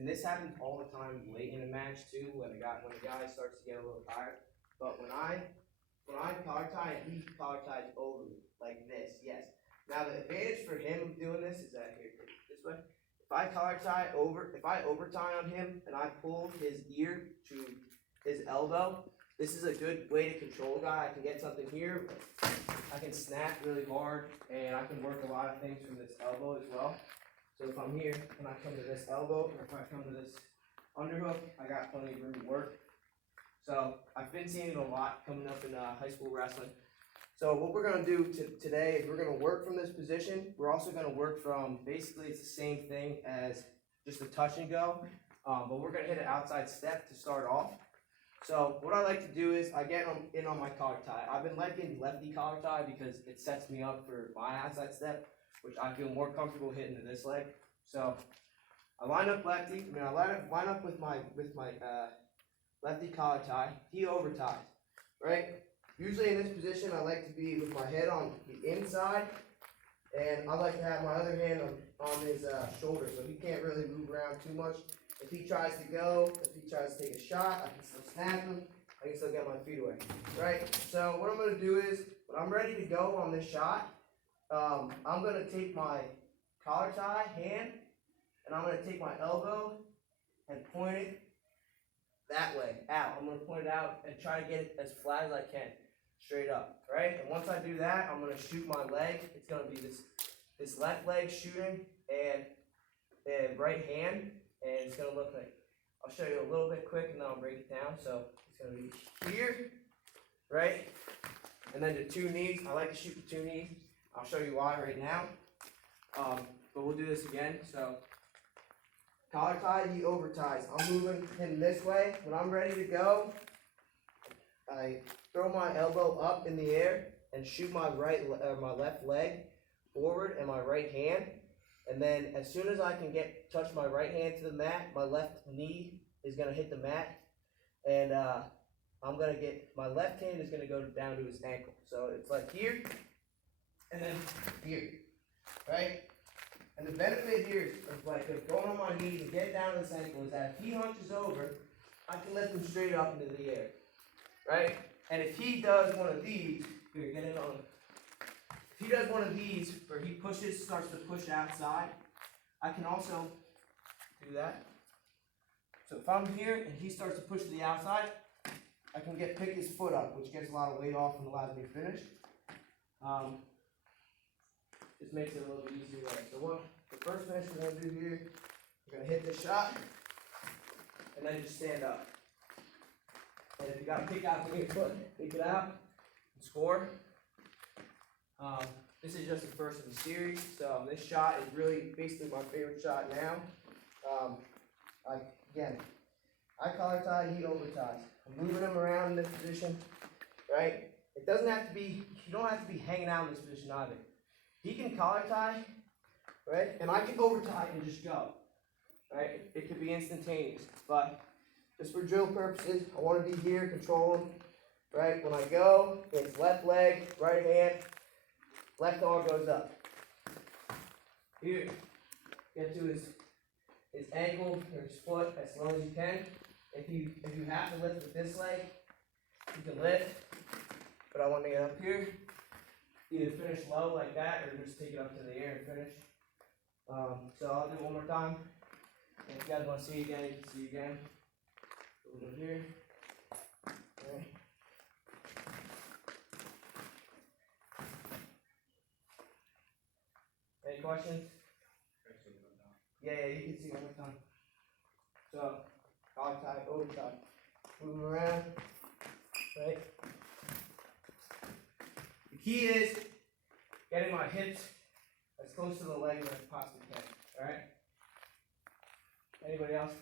And this happens all the time late in a match too, when the guy starts to get a little tired. But when I collar tie and he collar ties over me like this, yes. Now the advantage for him doing this is that here, this way. If I over tie on him and I pull his ear to his elbow, this is a good way to control the guy. I can get something here. I can snap really hard, and I can work a lot of things from this elbow as well. So if I'm here and I come to this elbow, or if I come to this underhook, I got plenty of room to work. So I've been seeing it a lot coming up in high school wrestling. So what we're going to do today is we're going to work from this position. We're also going to work from, basically it's the same thing as just a touch and go, but we're going to hit an outside step to start off. So what I like to do is I get in on my collar tie. I've been liking lefty collar tie because it sets me up for my outside step, which I feel more comfortable hitting to this leg. So I line up lefty. I line up with my lefty collar tie. He over ties, right? Usually in this position, I like to be with my head on the inside, and I like to have my other hand on his shoulder, so he can't really move around too much. If he tries to go, if he tries to take a shot, I can still snap him. I can still get my feet away, right? So what I'm going to do is, when I'm ready to go on this shot, I'm going to take my collar tie hand, and I'm going to take my elbow and point it that way, out. I'm going to point it out and try to get it as flat as I can, straight up, right? And once I do that, I'm going to shoot my leg. It's going to be this left leg shooting and right hand, and it's going to look like, I'll show you a little bit quick and then I'll break it down. So it's going to be here, right? And then the two knees. I like to shoot the two knees. I'll show you why right now. But we'll do this again. So collar tie, he over ties. I'm moving him this way. When I'm ready to go, I throw my elbow up in the air and shoot my my left leg forward and my right hand. And then as soon as I can touch my right hand to the mat, my left knee is going to hit the mat. And I'm going to get, my left hand is going to go down to his ankle. So it's like here and then here, right? And the benefit here of going on my knees and getting down to this ankle is that if he hunches over, I can lift him straight up into the air, right? And if he does one of these, here, get in on it. If he does one of these where he starts to push outside, I can also do that. So if I'm here and he starts to push to the outside, I can pick his foot up, which gets a lot of weight off and allows me to finish. Just makes it a little bit easier. So the first finish we're going to do here, we're going to hit the shot, and then just stand up. And if you got to pick out your foot, pick it out, and score. This is just the first of the series, so this shot is really basically my favorite shot now. I collar tie, he over ties. I'm moving him around in this position, right? It doesn't have to be, you don't have to be hanging out in this position either. He can collar tie, right? And I can over tie and just go, right? It could be instantaneous, but just for drill purposes, I want to be here, control him, right? When I go, it's left leg, right hand, left arm goes up. Here, get to his ankle or his foot as slow as you can. If you have to lift with this leg, you can lift, but I want to get up here. Either finish low like that or just take it up to the air and finish. So I'll do it one more time. And if you guys want to see again, you can see again. We'll go here. Okay. Any questions? Yeah, you can see one more time. So, collar tie, over tie. Moving around, right? The key is getting my hips as close to the leg as I possibly can, alright? Anybody else?